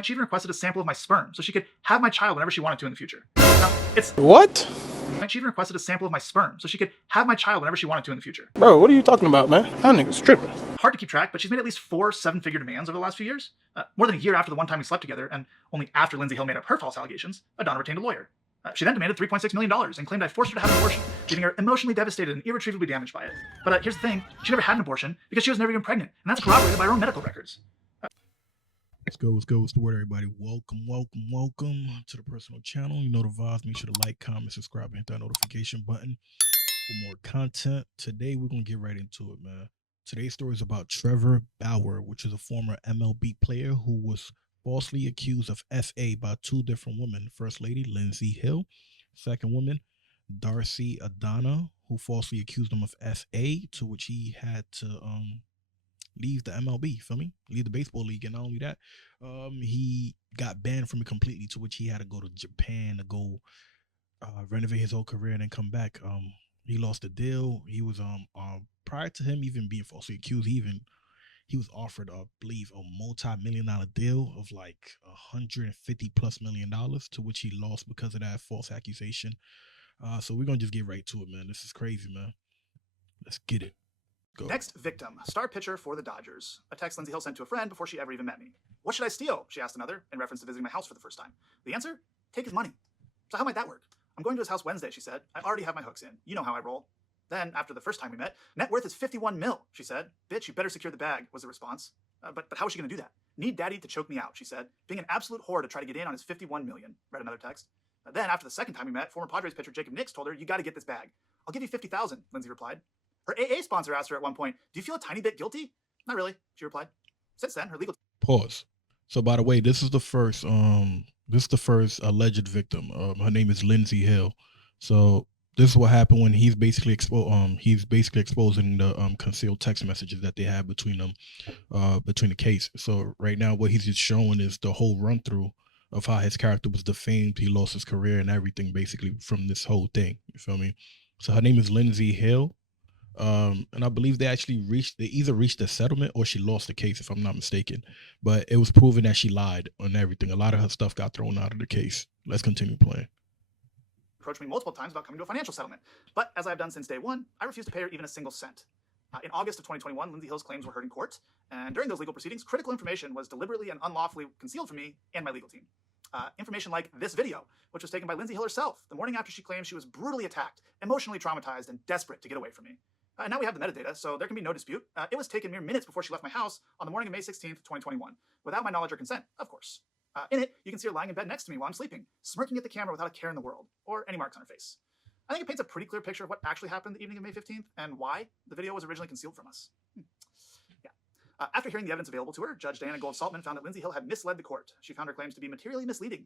She even requested a sample of my sperm so she could have my child whenever she wanted to in the future. Now, it's What? She even requested a sample of my sperm so she could have my child whenever she wanted to in the future. Bro, what are you talking about, man? That nigga's tripping. Hard to keep track, but she's made at least 4 7-figure demands over the last few years. More than a year after the one time we slept together, and only after Lindsay Hill made up her false allegations, Adonna retained a lawyer. She then demanded $3.6 million and claimed I forced her to have an abortion, leaving her emotionally devastated and irretrievably damaged by it. But here's the thing, she never had an abortion because she was never even pregnant, and that's corroborated by her own medical records. Let's go. What's the word, everybody? Welcome to the personal channel. You know the vibes. Make sure to like, comment, subscribe, and hit that notification button for more content. Today, we're going to get right into it, man. Today's story is about Trevor Bauer, which is a former MLB player who was falsely accused of FA by 2 different women. First lady, Lindsay Hill. Second woman, Darcy Adonna, who falsely accused him of FA, to which he had to leave the MLB, feel me? Leave the baseball league. And not only that, he got banned from it completely, to which he had to go to Japan to go renovate his whole career and then come back. He lost the deal. He was prior to him even being falsely accused, he was offered, I believe, a multi-million-dollar deal of like $150+ million, to which he lost because of that false accusation. So we're gonna just get right to it, man. This is crazy, man. Let's get it. Go. Next victim, star pitcher for the Dodgers. A text Lindsay Hill sent to a friend before she ever even met me. What should I steal? She asked another, in reference to visiting my house for the first time. The answer? Take his money. So how might that work? I'm going to his house Wednesday, she said. I already have my hooks in. You know how I roll. Then, after the first time we met, net worth is 51 mil, she said. Bitch, you better secure the bag, was the response. But how is she going to do that? Need daddy to choke me out, she said. Being an absolute whore to try to get in on his 51 million, read another text. Then, after the second time we met, former Padres pitcher Jacob Nix told her, you got to get this bag. I'll give you 50,000, Lindsay replied. Her AA sponsor asked her at one point, do you feel a tiny bit guilty? Not really, she replied. Since then, her legal... Pause. So, by the way, this is the first alleged victim. Her name is Lindsay Hill. So this is what happened when he's basically exposing the concealed text messages that they have between them, between the case. So right now, what he's just showing is the whole run through of how his character was defamed. He lost his career and everything basically from this whole thing. You feel me? So her name is Lindsay Hill. And I believe they either reached a settlement or she lost the case, if I'm not mistaken. But it was proven that she lied on everything. A lot of her stuff got thrown out of the case. Let's continue playing. Approached me multiple times about coming to a financial settlement. But as I've done since day one, I refused to pay her even a single cent. In August of 2021, Lindsay Hill's claims were heard in court. And during those legal proceedings, critical information was deliberately and unlawfully concealed from me and my legal team. Information like this video, which was taken by Lindsay Hill herself the morning after she claimed she was brutally attacked, emotionally traumatized, and desperate to get away from me. And now we have the metadata, so there can be no dispute. It was taken mere minutes before she left my house on the morning of May 16th, 2021, without my knowledge or consent, of course. In it, you can see her lying in bed next to me while I'm sleeping, smirking at the camera without a care in the world, or any marks on her face. I think it paints a pretty clear picture of what actually happened the evening of May 15th, and why the video was originally concealed from us. After hearing the evidence available to her, Judge Diana Gold-Saltman found that Lindsay Hill had misled the court. She found her claims to be materially misleading.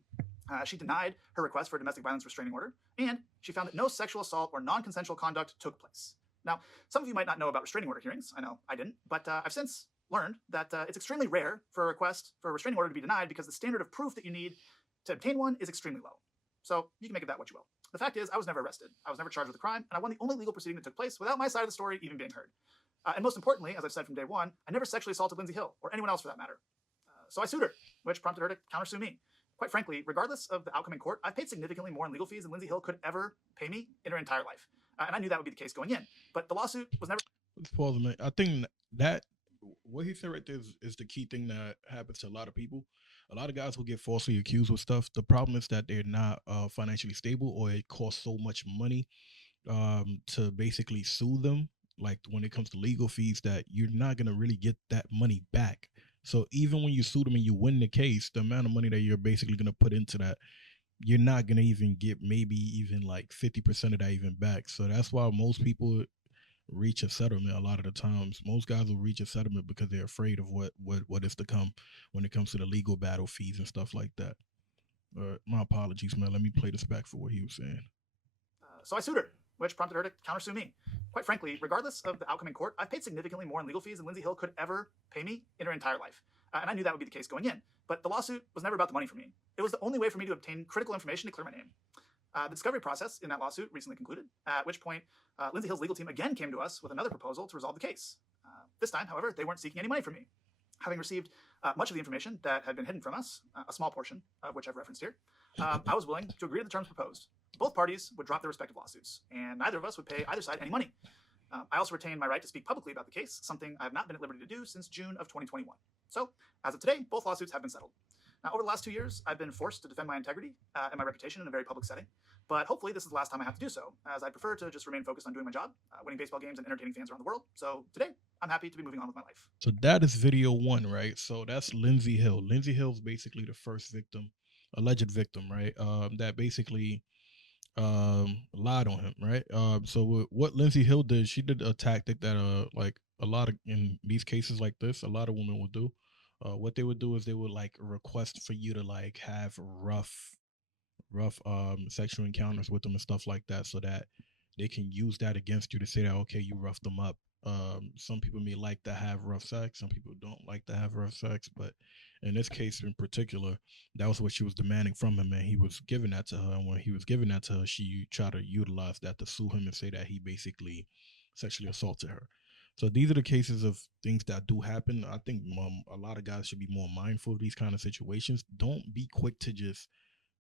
She denied her request for a domestic violence restraining order, and she found that no sexual assault or non-consensual conduct took place. Now, some of you might not know about restraining order hearings. I know I didn't, but I've since learned that it's extremely rare for a request for a restraining order to be denied because the standard of proof that you need to obtain one is extremely low. So you can make of that what you will. The fact is, I was never arrested. I was never charged with a crime, and I won the only legal proceeding that took place without my side of the story even being heard. And most importantly, as I've said from day one, I never sexually assaulted Lindsay Hill, or anyone else for that matter. So I sued her, which prompted her to countersue me. Quite frankly, regardless of the outcome in court, I've paid significantly more in legal fees than Lindsay Hill could ever pay me in her entire life. And I knew that would be the case going in. But the lawsuit was never... Let's pause a minute. I think that what he said right there is the key thing that happens to a lot of people. A lot of guys will get falsely accused with stuff. The problem is that they're not financially stable, or it costs so much money to basically sue them. Like when it comes to legal fees, that you're not going to really get that money back. So even when you sue them and you win the case, the amount of money that you're basically going to put into that, you're not going to even get maybe even like 50% of that even back. So that's why most people reach a settlement. A lot of the times, most guys will reach a settlement because they're afraid of what is to come when it comes to the legal battle fees and stuff like that. My apologies, man. Let me play this back for what he was saying. So I sued her, which prompted her to countersue me. Quite frankly, regardless of the outcome in court, I've paid significantly more in legal fees than Lindsay Hill could ever pay me in her entire life. And I knew that would be the case going in. But the lawsuit was never about the money for me. It was the only way for me to obtain critical information to clear my name. The discovery process in that lawsuit recently concluded, at which point Lindsay Hill's legal team again came to us with another proposal to resolve the case. This time, however, they weren't seeking any money from me. Having received much of the information that had been hidden from us, a small portion of which I've referenced here, I was willing to agree to the terms proposed. Both parties would drop their respective lawsuits, and neither of us would pay either side any money. I also retained my right to speak publicly about the case, something I have not been at liberty to do since June of 2021. So, as of today, both lawsuits have been settled. Now, over the last 2 years, I've been forced to defend my integrity and my reputation in a very public setting, but hopefully this is the last time I have to do so, as I prefer to just remain focused on doing my job, winning baseball games and entertaining fans around the world. So today, I'm happy to be moving on with my life. So that is video one, right? So that's Lindsay Hill. Lindsay Hill's basically the first victim, alleged victim, right? That basically lied on him, right? So what Lindsay Hill did, she did a tactic that like a lot of, in these cases like this, a lot of women will do. What they would do is they would like request for you to like have rough sexual encounters with them and stuff like that, so that they can use that against you to say that, okay, you roughed them up. Some people may like to have rough sex, some people don't like to have rough sex, but in this case in particular, that was what she was demanding from him, and he was giving that to her. And when he was giving that to her, she tried to utilize that to sue him and say that he basically sexually assaulted her. So these are the cases of things that do happen. I think a lot of guys should be more mindful of these kind of situations. Don't be quick to just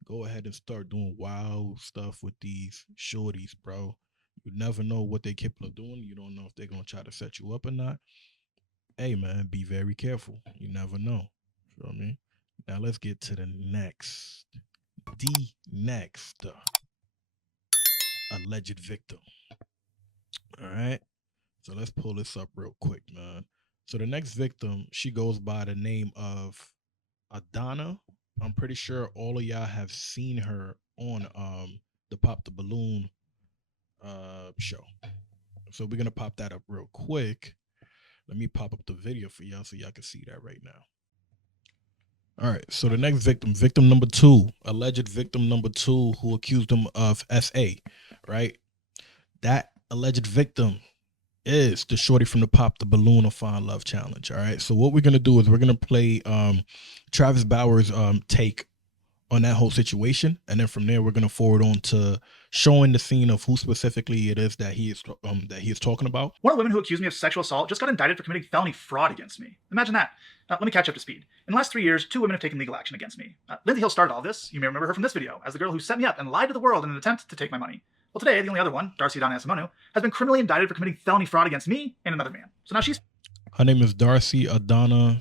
go ahead and start doing wild stuff with these shorties, bro. You never know what they're capable of doing. You don't know if they're going to try to set you up or not. Hey, man, be very careful. You never know. You know what I mean? Now let's get to the next. Next alleged victim. All right. So let's pull this up real quick, man. So the next victim, she goes by the name of Adonna. I'm pretty sure all of y'all have seen her on the Pop the Balloon show. So we're gonna pop that up real quick. Let me pop up the video for y'all so y'all can see that right now. All right, so the next victim number 2, alleged victim number 2, who accused him of SA, right? That alleged victim is the shorty from the Pop the Balloon or Find Love challenge. All right, so what we're gonna do is we're gonna play Travis Bauer's take on that whole situation, and then from there we're gonna forward on to showing the scene of who specifically it is that he is talking about. One of the women who accused me of sexual assault just got indicted for committing felony fraud against me. Imagine that. Let me catch up to speed. In the last 3 years, 2 women have taken legal action against me. Lindsay Hill started all this. You may remember her from this video as the girl who set me up and lied to the world in an attempt to take my money. Well, today, the only other one, Darcy Adonna, has been criminally indicted for committing felony fraud against me and another man. So now she's... Her name is Darcy Adonna,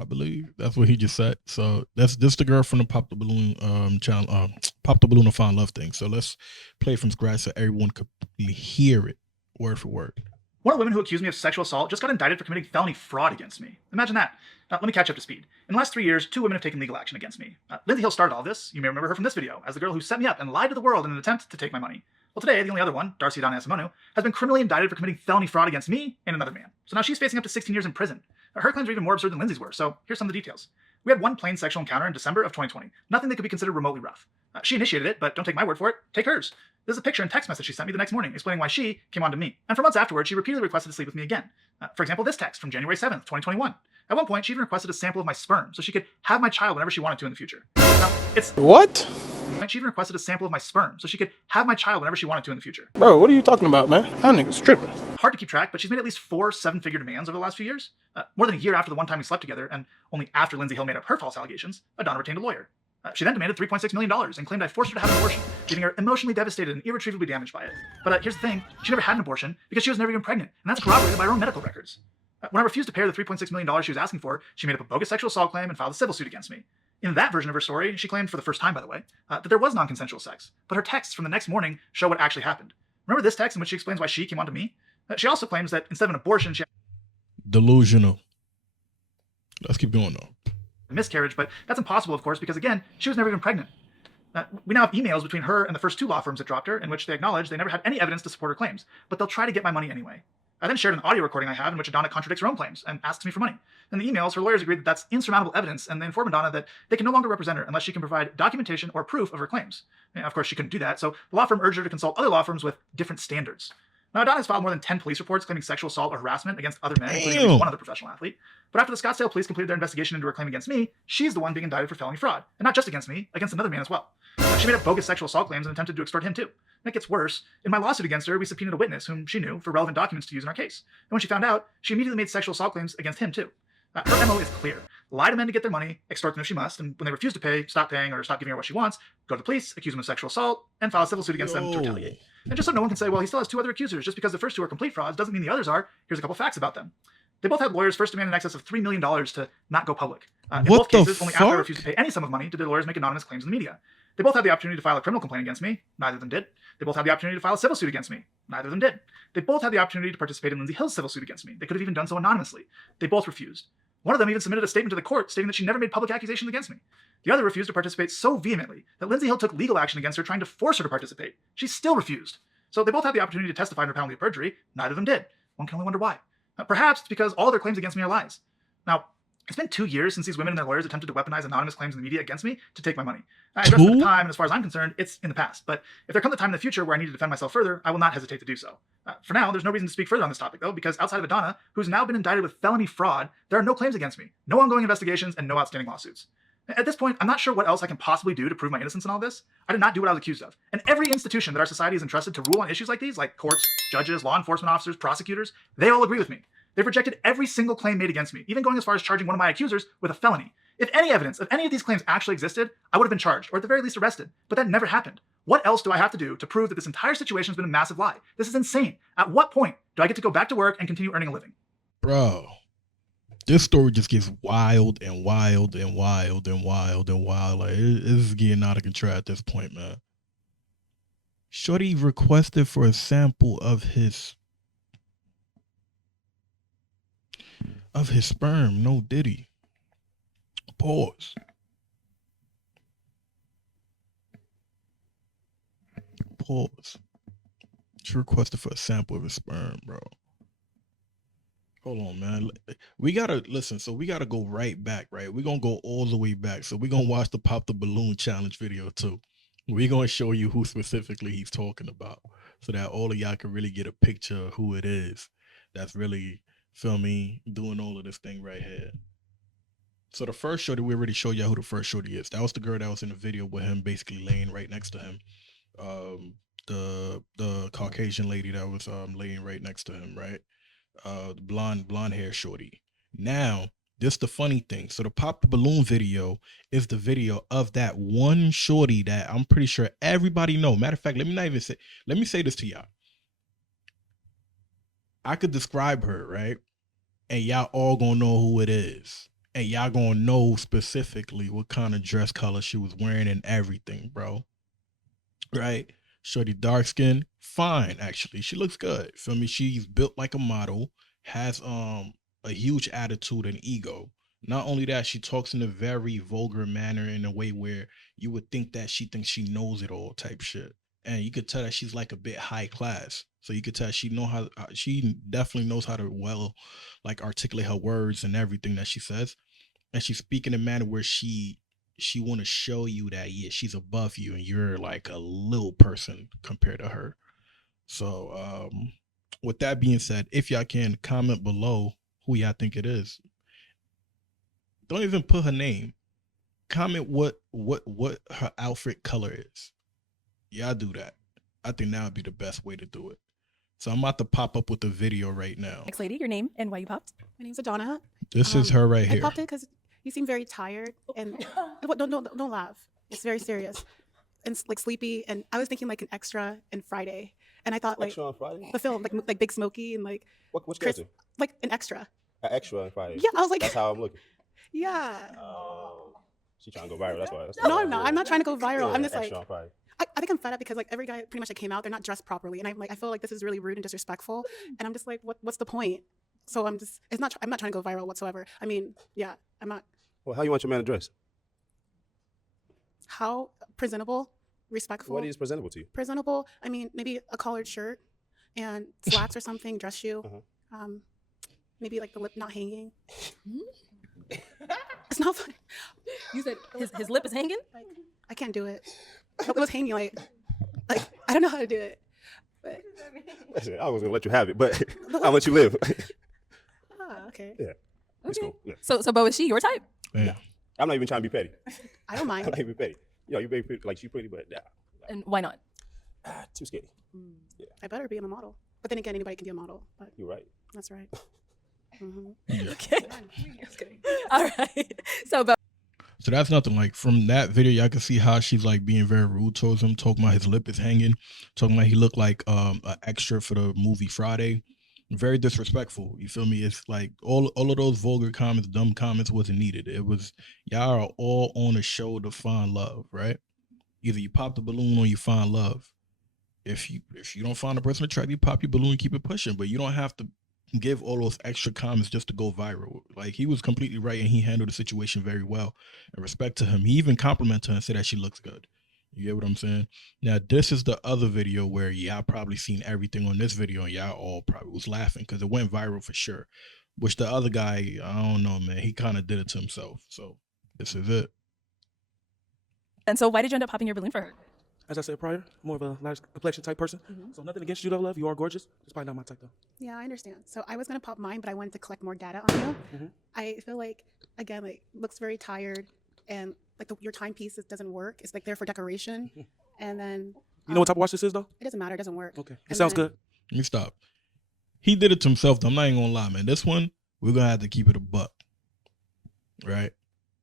I believe. That's what he just said. So that's the girl from the Pop the Balloon channel, Pop the Balloon or Find Love thing. So let's play from scratch so everyone could hear it word for word. One of the women who accused me of sexual assault just got indicted for committing felony fraud against me. Imagine that. Let me catch up to speed. In the last 3 years, 2 women have taken legal action against me. Lindsay Hill started all this. You may remember her from this video as the girl who set me up and lied to the world in an attempt to take my money. Well, today, the only other one, Darcy Adonna, has been criminally indicted for committing felony fraud against me and another man. So now she's facing up to 16 years in prison. Her claims are even more absurd than Lindsay's were, so here's some of the details. We had one plain sexual encounter in December of 2020. Nothing that could be considered remotely rough. She initiated it, but don't take my word for it. Take hers. This is a picture and text message she sent me the next morning explaining why she came on to me. And for months afterwards, she repeatedly requested to sleep with me again. For example, this text from January 7th, 2021. At one point, she even requested a sample of my sperm so she could have my child whenever she wanted to in the future. Now, it's... What? She even requested a sample of my sperm so she could have my child whenever she wanted to in the future. Bro, what are you talking about, man? That nigga's tripping. Hard to keep track, but she's made at least 4 7-figure demands over the last few years. More than a year after the one time we slept together, and only after Lindsay Hill made up her false allegations, Adonna retained a lawyer. She then demanded $3.6 million and claimed I forced her to have an abortion, leaving her emotionally devastated and irretrievably damaged by it. But here's the thing, she never had an abortion because she was never even pregnant, and that's corroborated by her own medical records. When I refused to pay her the $3.6 million she was asking for, she made up a bogus sexual assault claim and filed a civil suit against me. In that version of her story, she claimed, for the first time by the way, that there was non-consensual sex, but her texts from the next morning show what actually happened. Remember this text in which she explains why she came on to me? She also claims that instead of an abortion, she had delusional. Let's keep going though. A miscarriage, but that's impossible, of course, because again, she was never even pregnant. We now have emails between her and the first 2 law firms that dropped her in which they acknowledge they never had any evidence to support her claims, but they'll try to get my money anyway. I then shared an audio recording I have in which Adonna contradicts her own claims and asks me for money. In the emails, her lawyers agreed that that's insurmountable evidence, and they informed Adonna that they can no longer represent her unless she can provide documentation or proof of her claims. Of course, she couldn't do that, so the law firm urged her to consult other law firms with different standards. Now, Adonna has filed more than 10 police reports claiming sexual assault or harassment against other men, including at least one other professional athlete. But after the Scottsdale police completed their investigation into her claim against me, she's the one being indicted for felony fraud. And not just against me, against another man as well. She made up bogus sexual assault claims and attempted to extort him too. And it gets worse. In my lawsuit against her, we subpoenaed a witness whom she knew for relevant documents to use in our case. And when she found out, she immediately made sexual assault claims against him too. Her MO is clear. Lie to men to get their money, extort them if she must, and when they refuse to pay, stop paying or stop giving her what she wants, go to the police, accuse them of sexual assault, and file a civil suit against them to retaliate. And just so no one can say, well, he still has 2 other accusers, just because the first 2 are complete frauds doesn't mean the others are, here's a couple facts about them. They both had lawyers first demand in excess of $3 million to not go public. In both cases, only after I refused to pay any sum of money did their lawyers make anonymous claims in the media. They both had the opportunity to file a criminal complaint against me. Neither of them did. They both had the opportunity to file a civil suit against me. Neither of them did. They both had the opportunity to participate in Lindsay Hill's civil suit against me. They could have even done so anonymously. They both refused. One of them even submitted a statement to the court stating that she never made public accusations against me. The other refused to participate so vehemently that Lindsay Hill took legal action against her trying to force her to participate. She still refused. So they both had the opportunity to testify under penalty of perjury. Neither of them did. One can only wonder why. Perhaps it's because all their claims against me are lies. Now, it's been 2 years since these women and their lawyers attempted to weaponize anonymous claims in the media against me to take my money. I addressed it at the time, and as far as I'm concerned, it's in the past. But if there comes a time in the future where I need to defend myself further, I will not hesitate to do so. For now, there's no reason to speak further on this topic, though, because outside of Adonna, who's now been indicted with felony fraud, there are no claims against me, no ongoing investigations, and no outstanding lawsuits. At this point, I'm not sure what else I can possibly do to prove my innocence in all this. I did not do what I was accused of. And every institution that our society is entrusted to rule on issues like these, like courts, judges, law enforcement officers, prosecutors, they all agree with me. They've rejected every single claim made against me, even going as far as charging one of my accusers with a felony. If any evidence of any of these claims actually existed, I would have been charged, or at the very least arrested. But that never happened. What else do I have to do to prove that this entire situation has been a massive lie? This is insane. At what point do I get to go back to work and continue earning a living? Bro, this story just gets wild and wild and wild and wild and wild. Like, it's getting out of control at this point, man. Shorty requested for a sample of his sperm. No Diddy. Pause. She requested for a sample of his sperm, bro. Hold on, man. We gotta listen. So we gotta go right back, right? We're gonna go all the way back. So we're gonna watch the Pop the Balloon challenge video too. We're gonna show you who specifically he's talking about, so that all of y'all can really get a picture of who it is that's really, feel me, doing all of this thing right here. So the first shorty, we already showed y'all who the first shorty is. That was the girl that was in the video with him basically laying right next to him. The Caucasian lady that was laying right next to him, right? The blonde hair shorty. Now, this the funny thing. So the Pop the Balloon video is the video of that one shorty that I'm pretty sure everybody know. Matter of fact, let me say this to y'all. I could describe her, right? And y'all all gonna know who it is. And y'all gonna know specifically what kind of dress color she was wearing and everything, bro. Right? Shorty dark skin, fine, actually. She looks good. Feel me? She's built like a model, has a huge attitude and ego. Not only that, she talks in a very vulgar manner in a way where you would think that she thinks she knows it all type shit. And you could tell that she's like a bit high class. So you could tell she definitely knows how to like articulate her words and everything that she says. And she's speaking in a manner where she want to show you that, yeah, she's above you and you're like a little person compared to her. So with that being said, if y'all can comment below who y'all think it is. Don't even put her name. Comment what her outfit color is. Y'all do that. I think that would be the best way to do it. So I'm about to pop up with the video right now. Next lady, your name and why you popped? My name's Adonna. This is her right here. I popped it because you seem very tired and don't laugh. It's very serious and like sleepy. And I was thinking like an extra in Friday, and I thought like extra on Friday? the film like Big Smokey and like What's Chris, character? like an extra. An extra on Friday. Yeah, I was like, That's how I'm looking. Yeah. She trying to go viral. That's why. No, I'm not. I'm not trying to go viral. Yeah, I'm just extra like, on Friday. I think I'm fed up because like every guy pretty much that came out, they're not dressed properly, and I feel like this is really rude and disrespectful, and I'm just like, what's the point? So I'm not trying to go viral whatsoever. I mean, yeah, I'm not. Well, how you want your man to dress? How presentable, respectful. What is presentable to you? Presentable. I mean, maybe a collared shirt and slacks or something, dress shoe. Maybe like the lip not hanging. It's not funny. You said his lip is hanging? Like, I can't do it. It was hanging like I don't know how to do it. But Listen, I was gonna let you have it, but I'll let you live. Okay. Yeah. It's cool. Yeah. So Bo, is she your type? Yeah. I'm not even trying to be petty. I don't mind. I'm not even petty. You know, you pretty, like she's pretty, but nah. And why not? Too scary. I better be a model. But then again, anybody can be a model. But You're right. that's right. Mm-hmm. Okay. Just kidding. All right. So, but So that's nothing. Like from that video, y'all can see how she's like being very rude towards him, talking about his lip is hanging, talking about he looked like an extra for the movie Friday. Very disrespectful. You feel me? It's like all of those vulgar comments, dumb comments wasn't needed. It was y'all are all on a show to find love, right? Either you pop the balloon or you find love. If you don't find a person attractive, you pop your balloon and keep it pushing. But you don't have to give all those extra comments just to go viral. Like he was completely right and he handled the situation very well. And respect to him. He even complimented her and said that she looks good. You get what I'm saying? Now this is the other video where y'all probably seen everything on this video and y'all all probably was laughing because it went viral for sure. Which the other guy, I don't know, man. He kind of did it to himself. So this is it. and so why did you end up popping your balloon for her? As I said prior, more of a large complexion type person. So nothing against you, though, love. You are gorgeous. It's probably not my type, though. Yeah, I understand. So I was gonna pop mine, but I wanted to collect more data on you. I feel like, again, like looks very tired, and like your timepiece doesn't work. It's like there for decoration, and then You know what type of watch this is, though? it doesn't matter. It doesn't work. Okay. It And sounds then- good. Let me stop. He did it to himself, though. I'm not even gonna lie, man. This one, we're gonna have to keep it a buck. Right?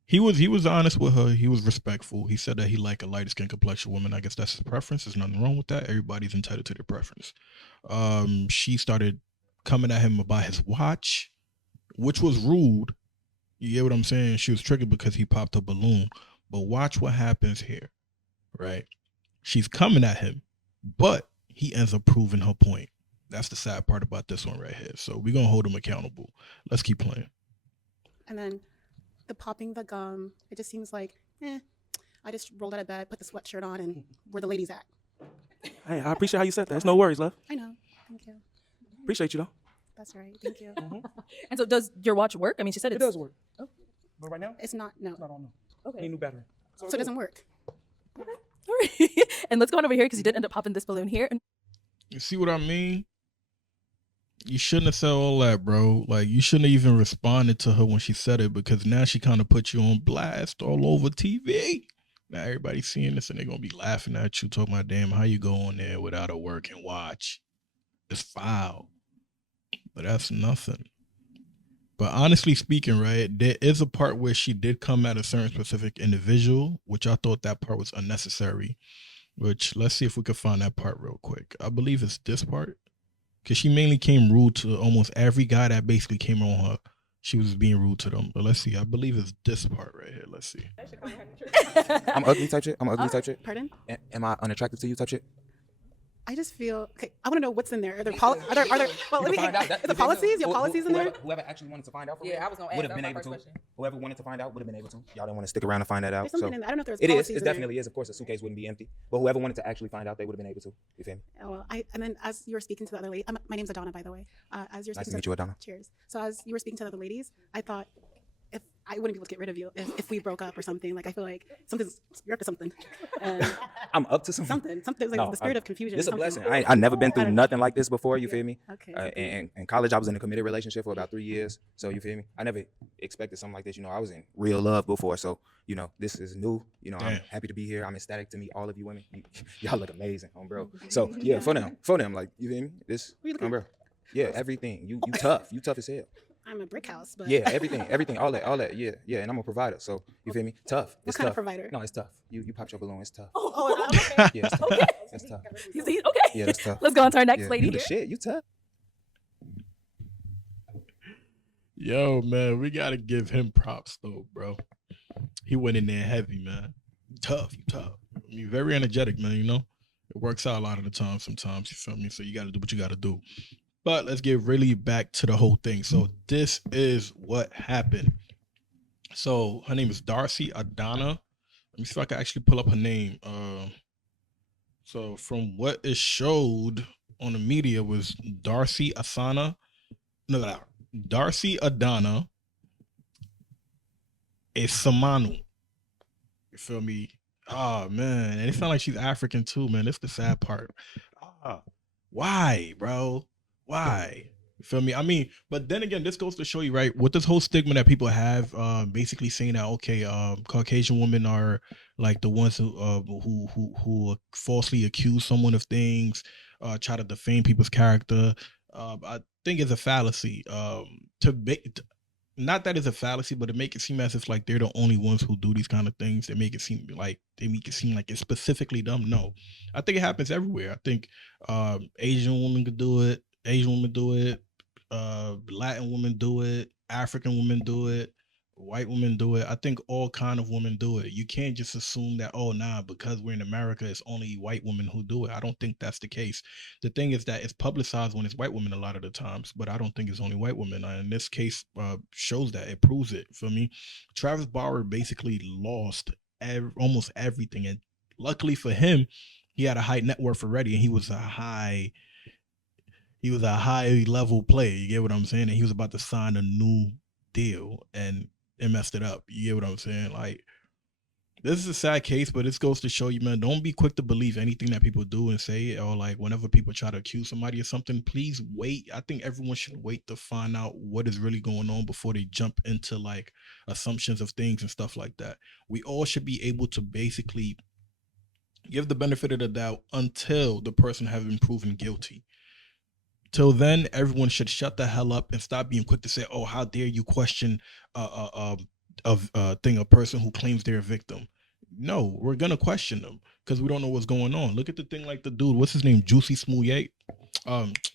He was honest with her. He was respectful. He said that he liked a lighter skin complexion woman. I guess that's his preference. There's nothing wrong with that. Everybody's entitled to their preference. She started coming at him about his watch, which was rude. You get what I'm saying? She was triggered because he popped a balloon. But watch what happens here, right? She's coming at him, but he ends up proving her point. That's the sad part about this one right here. So we're going to hold him accountable. Let's keep playing. And then the popping the gum, it just seems like, I just rolled out of bed, put the sweatshirt on, and where the ladies at. Hey, I appreciate how you said that. It's no worries, love. I know. Thank you. Appreciate you, though. That's right. Thank you. And so does your watch work? I mean, she said It it's, does work. But right now, It's not, no. it's not on. Okay. Need new battery. So it doesn't work. All right. And let's go on over here because you did end up popping this balloon here. And You see what I mean? You shouldn't have said all that, bro. Like, you shouldn't have even responded to her when she said it because now she kind of put you on blast all over TV. Now everybody's seeing this and they're going to be laughing at you, talking about, damn, how you go on there without a working watch? It's foul. But that's nothing. But honestly speaking, right, there is a part where she did come at a certain specific individual, which I thought that part was unnecessary. Which, let's see if we can find that part real quick. I believe it's this part. Because she mainly came rude to almost every guy that basically came on her. She was being rude to them. But let's see. I believe it's this part right here. Let's see. I'm ugly type shit. I'm ugly type shit. Pardon? Am I unattractive to you type shit? I just feel, okay, I want to know what's in there. Are there, well, let me, the policies? You have policies in there? Whoever actually wanted to find out for Yeah, I was gonna ask. would have That been was able my to. first question. Whoever wanted to find out would have been able to. Y'all didn't want to stick around and find that out. There's So something in there. I don't know if there's it is. policies It in there. definitely is. Of course, a suitcase wouldn't be empty. But whoever wanted to actually find out, they would have been able to. You feel me? Oh, well, and then as you were speaking to the other lady, my name's Adonna, by the way. As you're Nice speaking to meet you, Adonna. Cheers. So as you were speaking to the other ladies, I thought if I wouldn't be able to get rid of you if we broke up or something. Like I feel like you're up to something. I'm up to something. Something like No, the spirit of confusion. This is a something. blessing. I never been I through don't- nothing like this before. You Yeah. feel me? Okay. In college, I was in a committed relationship for about 3 years. So you feel me? I never expected something like this. You know, I was in real love before. So you know, this is new. You know, I'm Damn. happy to be here. I'm ecstatic to meet all of you women. Y'all look amazing, bro. So yeah, for them, like you feel me? This, Who you looking bro. Yeah, everything. You tough. You tough as hell. I'm a brick house, but Yeah, everything, all that. Yeah. And I'm a provider. So you feel me? Tough. What It's kind of tough. provider? No, it's tough. You popped your balloon. It's tough. oh, okay. Yeah, it's tough. Okay. It's tough. You see? Okay. Yeah, that's tough. Let's go on to our next Yeah, lady you the here. shit. You tough. Yo, man, we got to give him props, though, bro. He went in there heavy, man. Tough. You tough. I mean, very energetic, man, you know? It works out a lot of the time sometimes, you feel me? So you got to do what you got to do. But let's get really back to the whole thing. So this is what happened. So her name is Darcy Adonna. Let me see if I can actually pull up her name. So from what it showed on the media was Darcy Adonna. No, Darcy Adonna Samanu. You feel me? Oh man, and it sounds like she's African too, man. That's the sad part. Why, bro? Why? You feel me? I mean, but then again, this goes to show you, right? With this whole stigma that people have, basically saying that okay, Caucasian women are like the ones who falsely accuse someone of things, try to defame people's character. I think it's a fallacy. Not that it's a fallacy, but to make it seem as if like they're the only ones who do these kind of things. They make it seem like it's specifically them. No, I think it happens everywhere. I think Asian women could do it. Asian women do it. Latin women do it. African women do it. White women do it. I think all kind of women do it. You can't just assume that, oh nah, because we're in America, it's only white women who do it. I don't think that's the case. The thing is that it's publicized when it's white women a lot of the times, but I don't think it's only white women. In this case, shows that, it proves it for me. Travis Barber basically lost almost everything, and luckily for him, he had a high net worth already, and he was a high level player. You get what I'm saying? And he was about to sign a new deal, and it messed it up. You get what I'm saying? Like, this is a sad case, but this goes to show you, man, don't be quick to believe anything that people do and say, or like whenever people try to accuse somebody of something, please wait. I think everyone should wait to find out what is really going on before they jump into like assumptions of things and stuff like that. We all should be able to basically give the benefit of the doubt until the person has been proven guilty. Till then, everyone should shut the hell up and stop being quick to say, "Oh, how dare you question a person who claims they're a victim." No, we're gonna question them because we don't know what's going on. Look at the thing like the dude, what's his name, Juicy Smollett.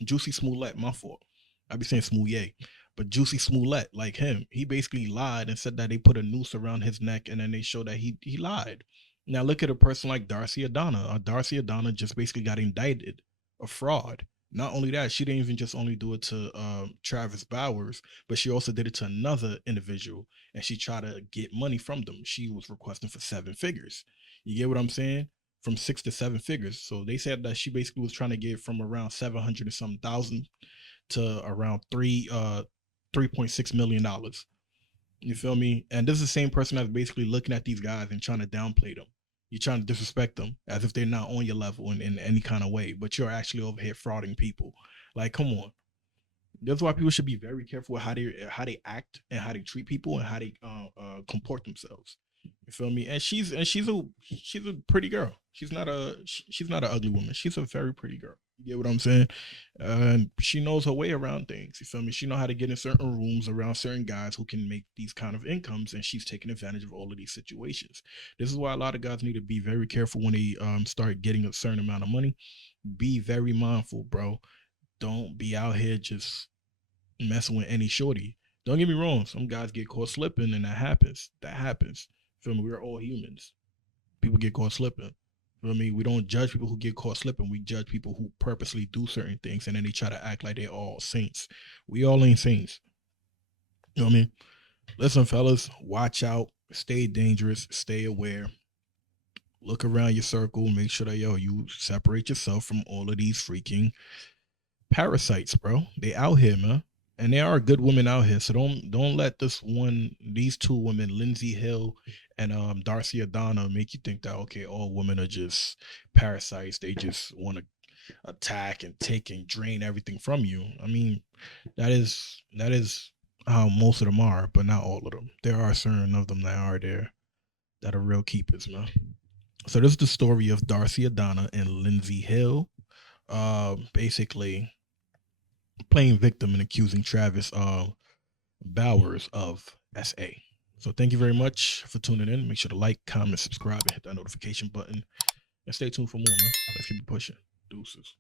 Juicy Smollett, my fault. I be saying Smollett, but Juicy Smollett, like him, he basically lied and said that they put a noose around his neck, and then they showed that he lied. Now look at a person like Darcy Adonna. Darcy Adonna just basically got indicted of fraud. Not only that, she didn't even just only do it to Travis Bowers, but she also did it to another individual, and she tried to get money from them. She was requesting for 7 figures. You get what I'm saying? From 6 to 7 figures. So they said that she basically was trying to get from around 700 and some thousand to around $3.6 million. You feel me? And this is the same person that's basically looking at these guys and trying to downplay them. You're trying to disrespect them as if they're not on your level in any kind of way, but you're actually over here frauding people. Like, come on. That's why people should be very careful with how they act and how they treat people and how they comport themselves. You feel me? And she's a pretty girl. She's not an ugly woman. She's a very pretty girl. You get what I'm saying? And she knows her way around things. You feel me? She knows how to get in certain rooms around certain guys who can make these kind of incomes, and she's taking advantage of all of these situations. This is why a lot of guys need to be very careful when they start getting a certain amount of money. Be very mindful, bro. Don't be out here just messing with any shorty. Don't get me wrong. Some guys get caught slipping, and that happens. Feel me? We're all humans. People get caught slipping. Feel me? We don't judge people who get caught slipping. We judge people who purposely do certain things, and then they try to act like they're all saints. We all ain't saints. You know what I mean? Listen, fellas, watch out. Stay dangerous. Stay aware. Look around your circle. Make sure that, you separate yourself from all of these freaking parasites, bro. They out here, man. And there are good women out here. So don't let these 2 women, Lindsay Hill and Darcy Adonna, make you think that, okay, all women are just parasites. They just want to attack and take and drain everything from you. I mean, that is how most of them are, but not all of them. There are certain of them that are there that are real keepers, man. So this is the story of Darcy Adonna and Lindsay Hill, basically playing victim and accusing Travis Bowers of SA. So thank you very much for tuning in. Make sure to like, comment, subscribe, and hit that notification button. And stay tuned for more, man. Let's keep it pushing. Deuces.